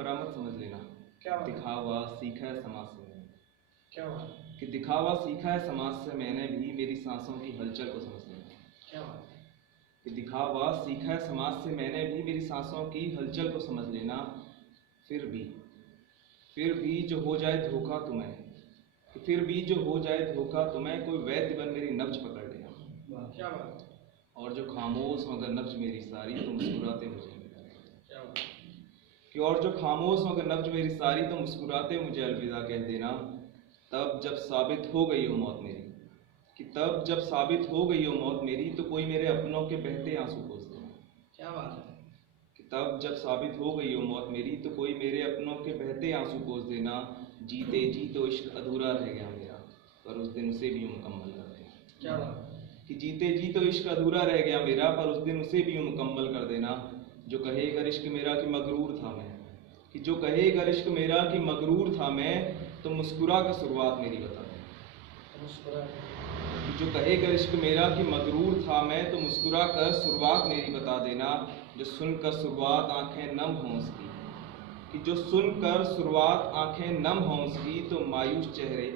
भरा मत समझ लेना। क्या बात? दिखावा सीखा है समाज से मैंने। क्या बात? कि दिखावा सीखा है समाज से मैंने भी, मेरी सांसों की हलचल को समझ लेना। क्या बात? कि दिखावा सीखा है समाज से मैंने भी, मेरी सांसों की हलचल को समझ लेना। फिर भी जो हो जाए धोखा तुम्हें, फिर भी जो हो जाए धोखा तुम्हें, कोई वैद्य बन मेरी नब्ज पकड़ लेना। क्या बात? और जो खामोश मगर नब्ज मेरी सारी, तो मुस्कुराते मुझे अलविदा। क्या बात? कि और जो खामोश मगर नब्ज मेरी सारी, तो मुस्कुराते मुझे अलविदा कह देना। तब जब साबित हो गई हो मौत मेरी, कि तब जब साबित हो गई हो मौत मेरी, तो कोई मेरे अपनों के बहते आंसू पोंछ देना। क्या बात है? कि तब जब साबित हो गई हो मौत मेरी, तो कोई मेरे अपनों के बहते आंसू पोंछ देना। जीते जी तो इश्क अधूरा रह गया मेरा, पर उस दिन उसे भी मुकम्मल कर देना। क्या बात? कि जीते जी तो इश्क अधूरा रह गया मेरा, पर उस दिन उसे भी मुकम्मल कर देना। जो कहे अगर इश्क मेरा कि मगरूर था मैं, कि जो कहे अगर इश्क मेरा कि मगरूर था मैं, तो मुस्कुरा कर शुरुआत मेरी बता देना। मुस्कुरा। कि जो कहे अगर इश्क मेरा कि मगरूर था मैं, तो मुस्कुरा कर शुरुआत मेरी बता देना। जो सुनकर शुरुआत आंखें नम हों उसकी, कि जो सुनकर शुरुआत आंखें नम हों उसकी, तो मायूस चेहरे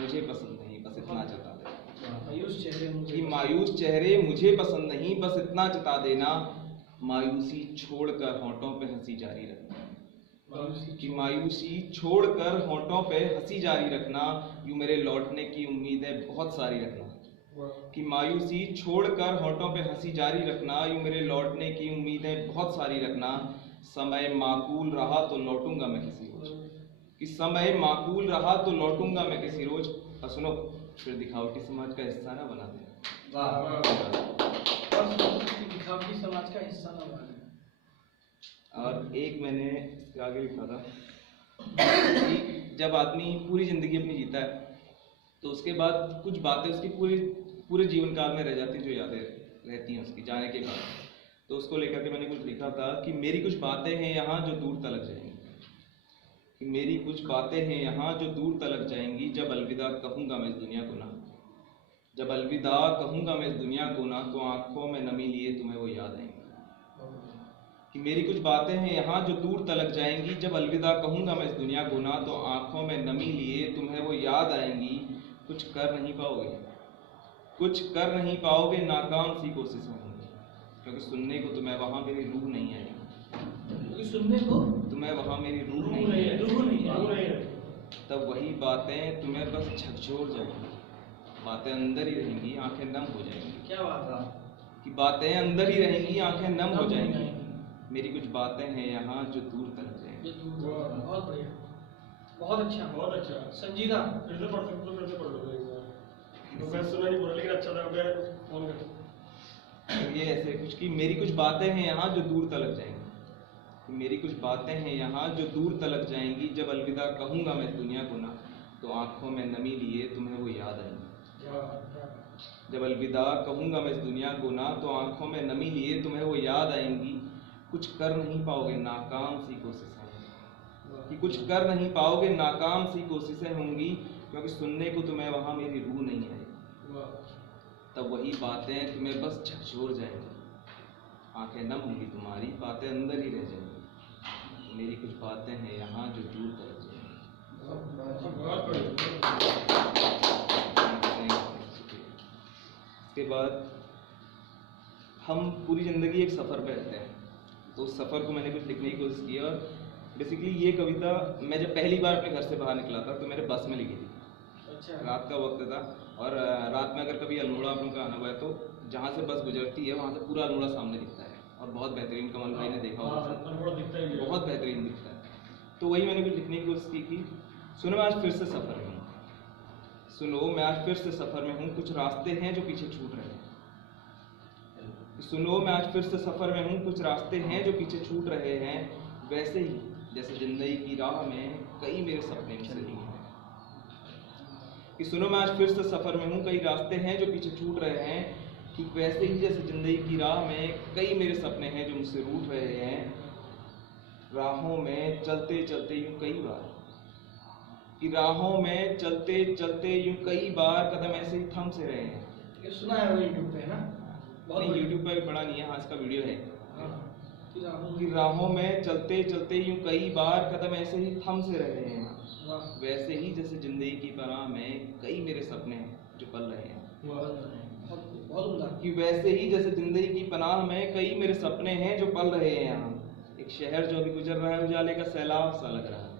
मुझे पसंद नहीं, बस इतना जता देना। मायूस चेहरे मुझे, कि मायूस चेहरे मुझे पसंद नहीं, बस इतना जता देना। मायूसी छोड़कर होंठों पे हंसी जारी रखना। कि मायूसी छोड़कर होंठों पे हंसी जारी रखना। यूं मेरे लौटने की उम्मीदें बहुत सारी रखना। कि मायूसी छोड़कर होंठों पे हंसी जारी रखना। यूं मेरे लौटने की उम्मीदें बहुत सारी रखना। समय माकूल रहा तो लौटूंगा मैं किसी रोज, कि समय माकूल रहा तो लौटूंगा मैं किसी रोज। और सुनो, फिर दिखावटी समाज का हिस्सा ना बना देना। दिखावटी समाज का हिस्सा ना बने। और एक मैंने इसके आगे लिखा था कि जब आदमी पूरी जिंदगी अपनी जीता है, तो उसके बाद कुछ बातें उसकी पूरे जीवन काल में रह जाती हैं, जो यादें रहती हैं उसकी जाने के बाद। तो उसको लेकर के मैंने कुछ लिखा था कि मेरी कुछ बातें हैं यहाँ जो दूर तलक जाएंगी। कि मेरी कुछ बातें हैं यहाँ जो दूर तलक जाएंगी। जब अलविदा कहूँगा मैं इस दुनिया को ना, जब अलविदा कहूँगा मैं इस दुनिया को ना, तो आंखों में नमी लिए तुम्हें वो याद आएंगी। कि मेरी कुछ बातें हैं यहाँ जो दूर तलक जाएंगी। जब अलविदा कहूँगा मैं इस दुनिया को ना, तो आंखों में नमी लिए तुम्हें वो याद आएंगी। कुछ कर नहीं पाओगे, कुछ कर नहीं पाओगे, नाकाम सी कोशिशें होंगी। क्योंकि सुनने को तुम्हें वहाँ मेरी रूह नहीं आएगी। क्योंकि सुनने को तुम्हें वहाँ मेरी रूह नहीं आएगी। तब वही बातें तुम्हें बस झकझोर जाएंगी। बातें अंदर ही रहेंगी, आंखें नम हो जाएंगी। क्या बात है? कि बातें अंदर ही रहेंगी, आंखें नम हो जाएंगी। मेरी कुछ बातें हैं यहाँ जो दूर तलक जाएंगी। बहुत बढ़िया, बहुत अच्छा, बहुत अच्छा, संजीदा। फिर से पढ़ सकते हो, फिर से पढ़ लो एक बार। तो मैं सुना नहीं बोला, लेकिन अच्छा था, मैं फोन कर। ये ऐसे कुछ कि मेरी कुछ बातें हैं यहाँ जो दूर तलक जाएंगी। मेरी कुछ बातें हैं यहाँ जो दूर तलक जाएंगी। जब अलविदा कहूँगा मैं इस दुनिया को ना, तो आंखों में नमी लिए तुम्हें वो याद आएंगी। जब अलविदा कहूँगा मैं इस दुनिया को ना, तो आंखों में नमी लिए तुम्हें वो याद आएंगी। कुछ कर नहीं पाओगे, नाकाम सी कोशिशें होंगी। कि कुछ कर नहीं पाओगे, नाकाम सी कोशिशें होंगी। क्योंकि सुनने को तुम्हें वहाँ मेरी रूह नहीं आएगी। तब वही बातें तुम्हें बस झकझोर जाएंगी। आंखें नम होंगी तुम्हारी, बातें अंदर ही रह जाएंगी। मेरी कुछ बातें हैं यहाँ जो दूर तलक जाएंगी। इसके बाद हम पूरी ज़िंदगी एक सफ़र पे रहते हैं, तो उस सफ़र को मैंने कुछ लिखने की कोशिश की। और बेसिकली ये कविता मैं जब पहली बार अपने घर से बाहर निकला था, तो मैंने बस में लिखी थी। अच्छा। रात का वक्त था, और रात में अगर कभी अल्मोड़ा आप लोगों का आना हुआ है, तो जहाँ से बस गुजरती है वहाँ से पूरा अल्मोड़ा सामने दिखता है। और बहुत बेहतरीन, कमल भाई ने देखा होगा, बहुत बेहतरीन दिखता है। तो वही मैंने कुछ लिखने की कोशिश की कि सुनो मैं आज फिर से सफ़र में हूँ, सुनो मैं आज फिर से सफ़र में हूँ। कुछ रास्ते हैं जो पीछे छूट रहे हैं। सुनो मैं आज फिर से सफ़र में हूँ, कुछ रास्ते हैं जो पीछे छूट रहे हैं। वैसे ही जैसे जिंदगी की राह में कई मेरे सपने चल रही हैं। कि सुनो मैं आज फिर से सफ़र में हूँ, कई रास्ते हैं जो पीछे छूट रहे हैं। कि वैसे ही जैसे जिंदगी की राह में कई मेरे सपने हैं जो मुझसे रूठ रहे हैं। राहों में चलते चलते यूं कई बार, कि राहों में चलते चलते यूं कई बार कदम ऐसे ही थम से रहे हैं। ये सुना है वो यूट्यूब पे, है ना? नहीं, यूट्यूब पर बड़ा नहीं है, हाँ इसका वीडियो है। कि राहों में चलते चलते यूं कई बार कदम ऐसे ही थम से रहे हैं। वाह वैसे ही जैसे जिंदगी की पनाह में कई मेरे सपने हैं जो पल रहे हैं। बहुत बहुत उम्दा। कि वैसे ही जैसे जिंदगी की पनाह में कई मेरे सपने हैं जो पल रहे हैं यहाँ। एक शहर जो अभी गुजर रहा है उजाले का सैलाब सा लग रहा है।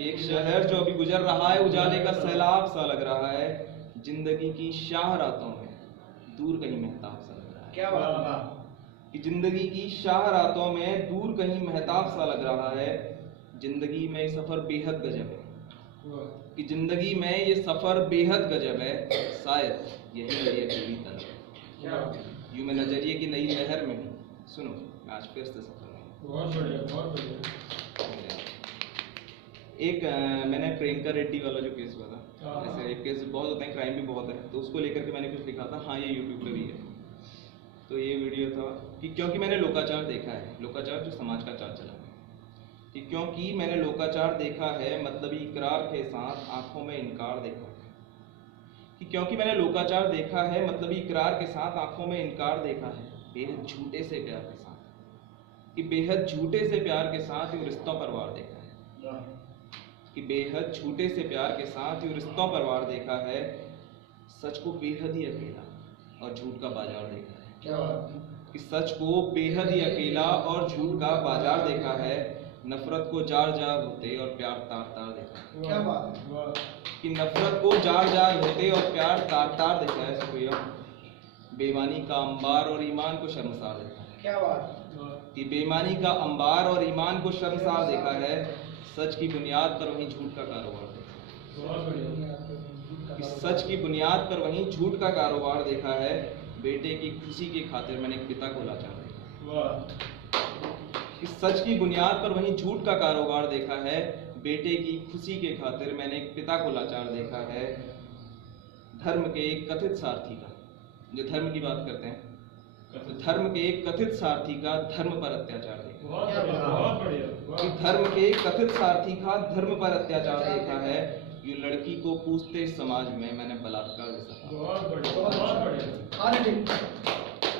एक शहर जो अभी गुजर रहा है उजाले का सैलाब सा लग रहा है। जिंदगी की शाह रातों में दूर कहीं महताब सा लग रहा है। क्या बात है। कि जिंदगी की शाह रातों में दूर कहीं महताब सा लग रहा है। जिंदगी में ये सफर बेहद गजब है। कि जिंदगी में ये सफर बेहद गजब है। शायद यही मेरी अकेली तरफ है। क्या बात है। यूं मैं नजरिए की नई लहर में हूँ। सुनो मैं आज फिर से सफर में हूँ। बहुत बढ़िया, बहुत बढ़िया। एक मैंने प्रियंका रेड्डी वाला जो केस हुआ था, हाँ। ऐसे एक केस बहुत होते हैं, क्राइम भी बहुत है, तो उसको लेकर के मैंने कुछ लिखा था। हाँ ये यूट्यूब पे भी है। तो ये वीडियो था कि क्योंकि मैंने लोकाचार देखा है, लोकाचार जो समाज का चाल चलन है, कि क्योंकि मैंने लोकाचार देखा है मतलबी इकरार के साथ आंखों में इनकार देखा है। कि क्योंकि मैंने लोकाचार देखा है मतलबी इकरार के साथ आंखों में इनकार देखा है। बेहद झूठे से प्यार के साथ, कि बेहद झूठे से प्यार के साथ यूं रिश्तों पर वार देखा है। कि बेहद झूठे से प्यार के साथ यूं रिश्तों पर वार देखा है। सच को बेहद ही अकेला और झूठ का बाजार देखा है। क्या बात है। कि सच को बेहद ही अकेला और झूठ का बाजार देखा है। नफरत को जार जार होते और प्यार तार तार देखा है। क्या बात है। कि नफरत को जार जार होते और प्यार तार तार देखा है। शुक्रिया। बेईमानी का अंबार और ईमान को शर्मसार देखा है। क्या बात है। कि बेईमानी का अंबार और ईमान को शर्मसार देखा है। सच की बुनियाद पर वहीं झूठ का कारोबार देखा बहुत बढ़िया। है। कि सच की बुनियाद पर वहीं झूठ का कारोबार देखा है। बेटे की खुशी की खातिर मैंने एक पिता को लाचार देखा। वाह। कि सच की बुनियाद पर वहीं झूठ का कारोबार देखा है। बेटे की खुशी के खातिर मैंने एक पिता को लाचार देखा है। धर्म के एक कथित सारथी का, जो धर्म की बात करते हैं, तो धर्म के एक कथित सारथी का धर्म पर अत्याचार देखा। बहुत बढ़िया, बहुत बढ़िया। कि धर्म के एक कथित सारथी का धर्म पर अत्याचार देखा है। यूं लड़की को पूछते समाज में मैंने बलात्कार जैसा बहुत बढ़िया, बहुत बढ़िया। हाँ जी।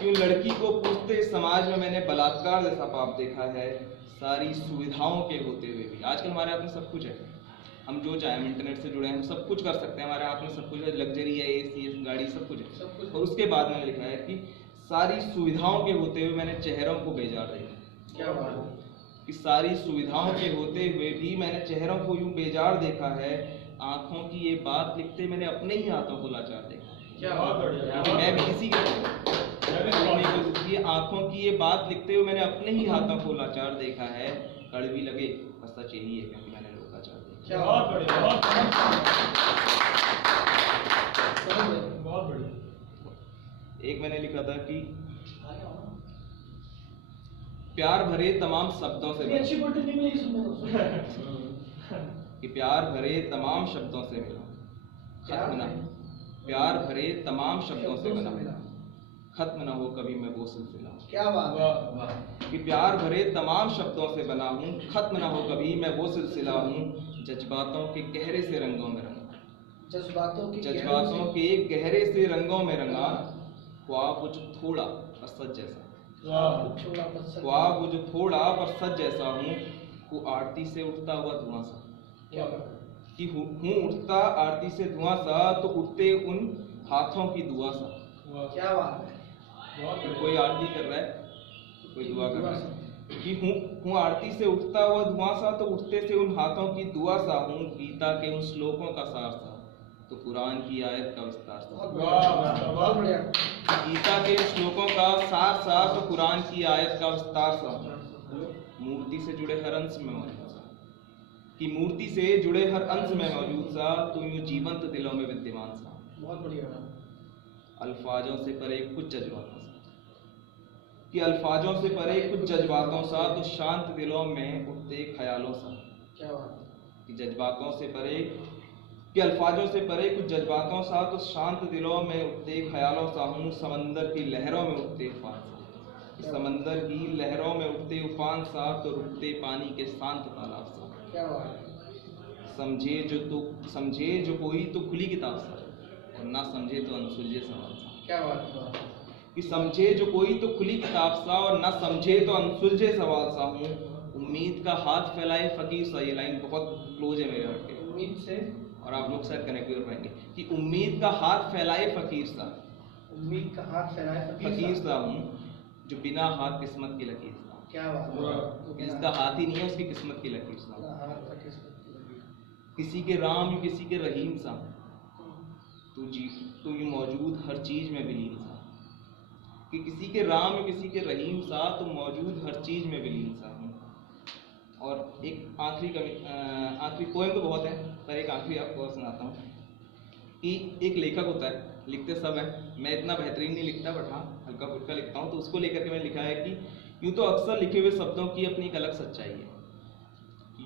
यूं लड़की को पूछते समाज में मैंने बलात्कार जैसा पाप देखा है। सारी सुविधाओं के होते हुए भी आजकल हमारे हाथ में सब कुछ है, हम जो चाहे, हम इंटरनेट से जुड़े हैं, हम सब कुछ कर सकते हैं, हमारे हाथ में सब कुछ है, लग्जरी है, एसी है, गाड़ी, सब कुछ सब है। कुछ। और उसके बाद मैंने लिखा है कि सारी सुविधाओं के होते हुए मैंने चेहरों को बेजार देखा। क्या बात है। कि सारी सुविधाओं के होते हुए भी मैंने चेहरों को यूं बेजार देखा है। आंखों की ये बात लिखते मैंने अपने ही हाथों को लाचार देखा है। क्या बहुत बात है। बढ़िया। कि मैं भी किसी के लिखने की कोशिश की। आंखों की ये बात लिखते हुए मैंने अपने ही हाथों को लाचार देखा है। कड़वी लगे बस सच यही है क्योंकि मैंने लोकाचार देखा। क्या बहुत बढ़िया, बहुत समझ गए। बहुत बढ़िया। एक मैंने लिखा था कि प्यार भरे तमाम शब्दों से इतनी अच्छी मिला। पोल्ट्री नहीं मिली सुनने को। कि प्यार भरे तमाम शब्दों से मिला, खत्म ना, प्यार भरे तमाम शब्दों से मिला, खत्म ना हो कभी मैं वो सिलसिला। क्या बात है। वाह। कि प्यार भरे तमाम शब्दों से बना हूँ, खत्म ना हो कभी मैं वो सिलसिला हूँ। जज्बातों के गहरे से रंगों में रंगा, जज्बातों की जज्बातों के गहरे से रंगों में रंगा। ख्वाब वो जो थोड़ा पर सच जैसा, ख्वाब वो जो थोड़ा पर सच जैसा हूँ। को आरती से उठता हुआ धुआं सा, क्या बात है। कि हूँ उठता आरती से धुआं सा, तो उठते उन हाथों की दुआ सा। वाह। क्या बात है। बहुत बढ़िया। कोई आरती कर रहा है, कोई दुआ कर रहा है। कि हूँ आरती से उठता हुआ धुआं सा, तो उठते से उन हाथों की दुआ सा हूँ। गीता के उन श्लोकों का सार सा, तो कुरान की आयत का विस्तार सा। बहुत बढ़िया। गीता के श्लोकों का सार सा, तो कुरान की आयत का विस्तार सा। मूर्ति से जुड़े हर अंश में मौजूद सा, कि मूर्ति से जुड़े हर अंश में मौजूद सा, तो यूं जीवंत दिलों में विद्यमान सा। बहुत बढ़िया। अल्फाजों से परे कुछ जज्बातों सा, कि अल्फाजों से परे कुछ जज्बातों सा, तो शांत दिलों में उठते ख्यालों सा। क्या बात है। कि जज्बातों से परे, कि अल्फाजों से परे कुछ जज्बातों सा, तो शांत दिलों में उठते ख्यालों सा हूँ। समंदर की लहरों में उठते उफान सा, समंदर की लहरों में उठते उफान सा, तो रुकते पानी के शांत तालाब सा। क्या बात है। समझे जो कोई तो खुली किताब सा, और ना समझे तो अनसुलझे सवाल सा। क्या बात है। कि समझे जो कोई तो खुली किताब सा और ना समझे तो अनसुलझे सवाल सा हूँ। उम्मीद का हाथ फैलाए फकीर सा, ये लाइन बहुत क्लोज है मेरे हार्ट के, उम्मीद से, और आप लोग शायद कनेक्ट भी कर पाएंगे कि उम्मीद का हाथ फैलाए फकीर सा, उम्मीद का हाथ फैलाए फकीर सा हूँ जो बिना हाथ किस्मत की लकीर सा। क्या बात है। जिसका हाथ ही नहीं है उसकी किस्मत की लकीर सा। हाथ का किस्मत की लकीर। किसी के राम यू किसी के रहीम सा, तू यूं मौजूद हर चीज में विलीन सा। कि किसी के राम यू किसी के रहीम सा, तो मौजूद हर चीज में विलीन सा हूँ। और एक आखिरी पोएम तो बहुत है, पर एक आखिरी आपको और सुनाता हूँ कि एक लेखक होता है, लिखते सब हैं, मैं इतना बेहतरीन नहीं लिखता बट हाँ हल्का फुल्का लिखता हूँ, तो उसको लेकर के मैंने लिखा है कि यूं तो अक्सर लिखे हुए शब्दों की अपनी एक अलग सच्चाई है।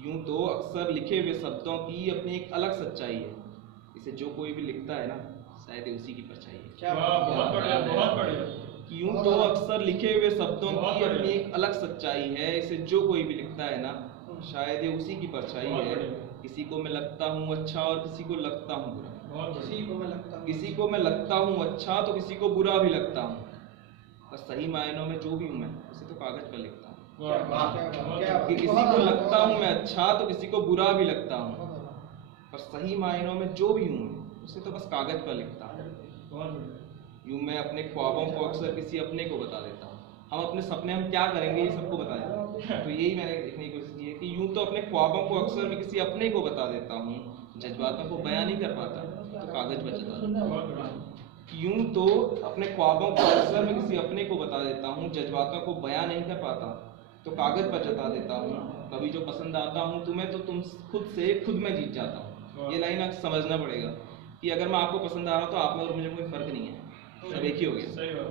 यूं तो अक्सर लिखे हुए शब्दों की अपनी एक अलग सच्चाई है। इसे जो कोई भी लिखता है ना, शायद ये उसी की परछाई है। क्या वाह, बहुत बढ़िया, बहुत बढ़िया। यूं तो अक्सर लिखे हुए शब्दों की अपनी एक अलग सच्चाई है। इसे जो कोई भी लिखता है ना, शायद ये उसी की परछाई है। किसी को मैं लगता हूँ अच्छा और किसी को लगता हूँ बुरा। किसी को मैं लगता हूँ, किसी को मैं लगता हूँ अच्छा तो किसी को बुरा भी लगता हूँ, और सही मायनों में जो भी हूँ मैं उसे तो कागज पर लिखता हूँ। कि किसी को लगता हूँ मैं अच्छा तो किसी को बुरा भी लगता हूँ, पर सही मायनों में जो भी हूँ उसे तो बस कागज पर लिखता हूँ। यूं मैं अपने ख्वाबों को अक्सर किसी अपने को बता देता हूँ। हम अपने सपने हम क्या करेंगे ये सबको बता देता हूँ। तो यही मैंने लिखने की कोशिश की है कि यूं तो अपने ख्वाबों को अक्सर मैं किसी अपने को बता देता हूँ। जज्बातों को बयां नहीं कर पाता तो कागज पर जता देता हूँ। यूं तो अपने ख्वाबों को अक्सर मैं किसी अपने को बता देता हूँ। जज्बातों को बयां नहीं कर पाता तो कागज पर जता देता हूँ। कभी जो पसंद आता हूँ तुम्हें तो तुम खुद से खुद में जीत जाता हूँ। ये लाइन आप समझना पड़ेगा कि अगर मैं आपको पसंद आ रहा हूँ तो आप में और मुझे कोई फर्क नहीं है, सब एक ही हो गया।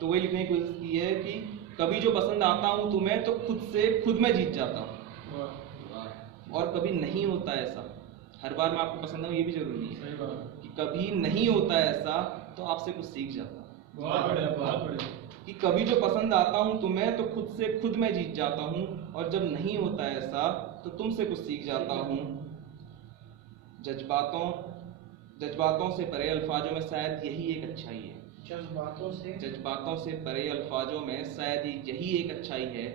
तो वही लिखने की कोशिश की है कि कभी जो पसंद आता हूँ तुम्हें तो खुद से खुद में जीत जाता हूँ। और कभी नहीं होता ऐसा, हर बार मैं आपको पसंद आऊँ ये भी जरूरी नहीं है कि कभी नहीं होता ऐसा तो आपसे कुछ सीख जाता हूँ। बहुत बढ़िया, बहुत बढ़िया। कि कभी जो पसंद आता हूँ तुम्हें तो खुद से खुद में जीत जाता हूँ, और जब नहीं होता ऐसा तो तुमसे कुछ सीख जाता हूँ। जज्बातों से परे अल्फाजों में शायद यही एक अच्छाई है। जज्बातों से परे अल्फाजों में शायद यही एक अच्छाई है।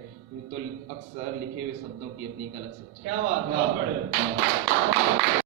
तो अक्सर लिखे हुए शब्दों की अपनी एक अलग सच्चाई। क्या बात है। बहुत बढ़िया।